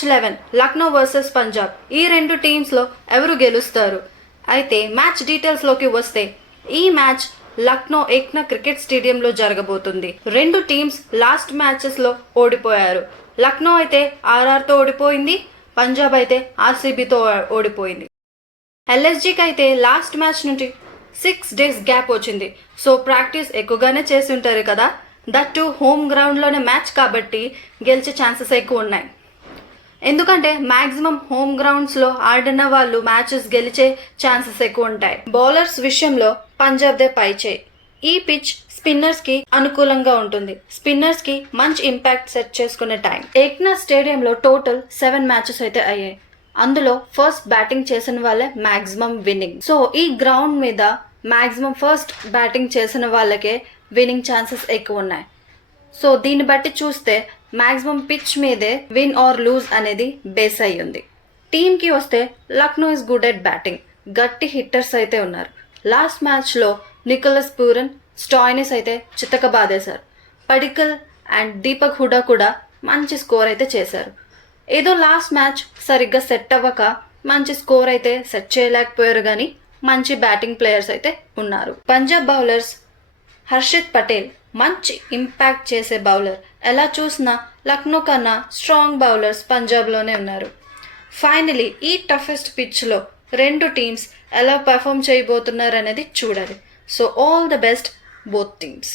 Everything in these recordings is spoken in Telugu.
11 లక్నో వర్సెస్ పంజాబ్. ఈ రెండు టీమ్స్లో ఎవరు గెలుస్తారు? అయితే మ్యాచ్ డీటెయిల్స్లోకి వస్తే ఈ మ్యాచ్ లక్నో ఏక్నా క్రికెట్ స్టేడియంలో జరగబోతుంది. రెండు టీమ్స్ లాస్ట్ మ్యాచెస్లో ఓడిపోయారు. లక్నో అయితే ఆర్ఆర్తో ఓడిపోయింది, పంజాబ్ అయితే ఆర్సీబీతో ఓడిపోయింది. ఎల్ఎస్జీకి అయితే లాస్ట్ మ్యాచ్ నుంచి 6 days గ్యాప్ వచ్చింది. సో ప్రాక్టీస్ ఎక్కువగానే చేసి ఉంటారు కదా, దట్ టు హోమ్ గ్రౌండ్లోనే మ్యాచ్ కాబట్టి గెలిచే ఛాన్సెస్ ఎక్కువ ఉన్నాయి. ఎందుకంటే మ్యాక్సిమం హోమ్ గ్రౌండ్స్లో ఆడిన వాళ్ళు మ్యాచెస్ గెలిచే ఛాన్సెస్ ఎక్కువ ఉంటాయి. బౌలర్స్ విషయంలో పంజాబ్దే పైచేయి. ఈ పిచ్ స్పిన్నర్స్కి అనుకూలంగా ఉంటుంది. స్పిన్నర్స్కి మంచి ఇంపాక్ట్ సెట్ చేసుకునే టైం. ఏక్నా స్టేడియంలో టోటల్ 7 మ్యాచెస్ అయితే అయ్యాయి. అందులో ఫస్ట్ బ్యాటింగ్ చేసిన వాళ్ళే మ్యాక్సిమం విన్నింగ్. సో ఈ గ్రౌండ్ మీద మ్యాక్సిమం ఫస్ట్ బ్యాటింగ్ చేసిన వాళ్ళకే విన్నింగ్ ఛాన్సెస్ ఎక్కువ ఉన్నాయి. సో దీన్ని బట్టి చూస్తే మ్యాక్సిమం పిచ్ మీదే విన్ ఆర్ లూజ్ అనేది బేస్ అయ్యి ఉంది. టీమ్కి వస్తే Lucknow is good at batting. గట్టి హిట్టర్స్ అయితే ఉన్నారు. లాస్ట్ మ్యాచ్లో నికోలస్ పూరన్, స్టాయినిస్ అయితే చితక బాధేశారు. పడికల్ అండ్ దీపక్ హుడా కూడా మంచి స్కోర్ అయితే చేశారు. ఏదో లాస్ట్ మ్యాచ్ సరిగ్గా సెట్ అవ్వక మంచి స్కోర్ అయితే సెట్ చేయలేకపోయారు, కానీ మంచి బ్యాటింగ్ ప్లేయర్స్ అయితే ఉన్నారు. పంజాబ్ బౌలర్స్ హర్షిత్ పటేల్ మంచి ఇంపాక్ట్ చేసే బౌలర్. ఎలా చూసినా లక్నో కన్నా స్ట్రాంగ్ బౌలర్స్ పంజాబ్లోనే ఉన్నారు. ఫైనలీ ఈ టఫెస్ట్ పిచ్లో రెండు టీమ్స్ ఎలా పర్ఫామ్ చేయబోతున్నారు అనేది చూడాలి. So all the best both teams.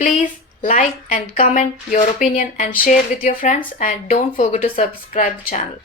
Please like and comment your opinion and share with your friends, and don't forget to subscribe the channel.